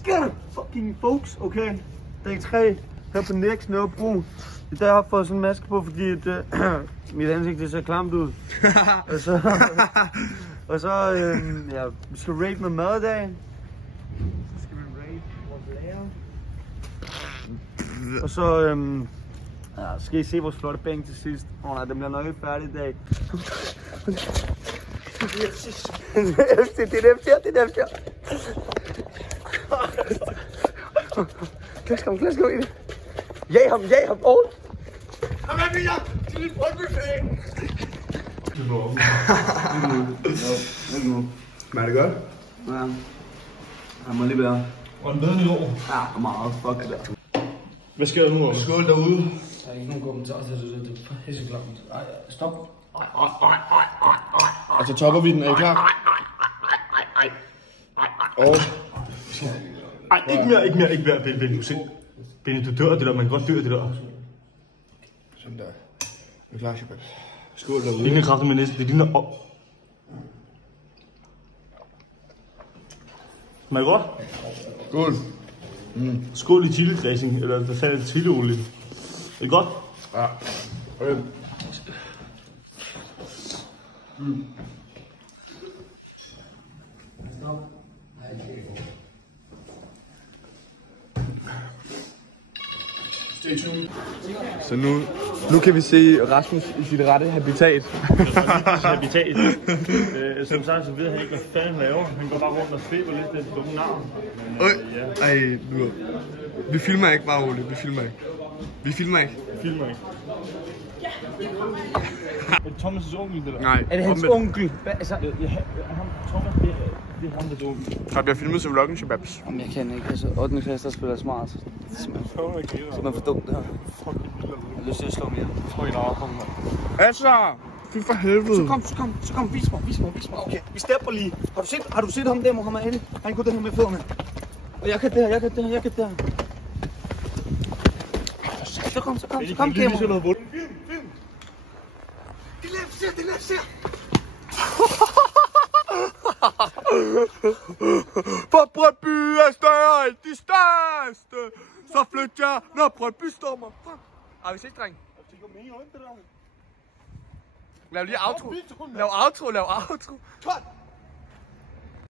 sker der? Fucking folks, okay. Dag 3 her på Next Nørrebro. I dag har jeg fået sådan en maske på, fordi mit ansigt det ser klamt ud. og så ja, vi skal rate noget mad i dag. Så skal vi rate vores lærer. Og så ja, skal I se vores flotte bænk til sidst. Nej, den bliver nok ikke færdig i dag. Det er dem her. Lad os gå ind. Jag ham, åh! Kom her, William! Til din brødbuffet! Smager det godt? Ja. Jeg må lige være. Og den bedre end i år? Ja, meget. Fuck det der. Hvad sker der nu, Robert? Skål derude. Der er ikke nogen kommentar til det, det er pisseklamt. Ej, stop. Og så topper vi den, er I klar? Og... Ej, ikke mere, Benny, du dør det der, man kan godt dø det der. Sådan der. Er du klar, Shabab? Skål derude. Ingen kræfter med næsten, det er din der... Smager godt? Skål. Skål i chili dressing, eller hvad fanden er det, chiliolie? Er det godt? Ja. Okay. Stay tuned. Så nu kan vi se Rasmus i sit rette habitat. Habitat. Som sagt, så ved han ikke, hvad fanden han laver. Han går bare rundt og svæver lidt, det dumme navn. Ej, nu. Vi filmer ikke, bare roligt. Vi filmer ikke. Filmer ikke. Er det Thomas' onkel, det der? Nej. Er det hans onkel? Altså, Thomas, det er ham, der er onkel. Der bliver filmet til vloggen, Shababs. jeg kan ikke. Altså, 8. klasse, der spiller smart. Det er simpelthen for dumt, det her. Jeg har lyst til at slå mere. Altså! Fy for helvede. Så kom. Vis mig. Okay, vi stepper lige. Har du set ham der, Mohammed Ali? Han kunne det her med fødderne. Og jeg kan det her. Så kom, Kemo. Film! Det lefser. For Brøndby er større end de største. Så flyt jer, når Brøndby stormer frem. Har vi set, dreng? Lav lige outro. Lav outro. Cut!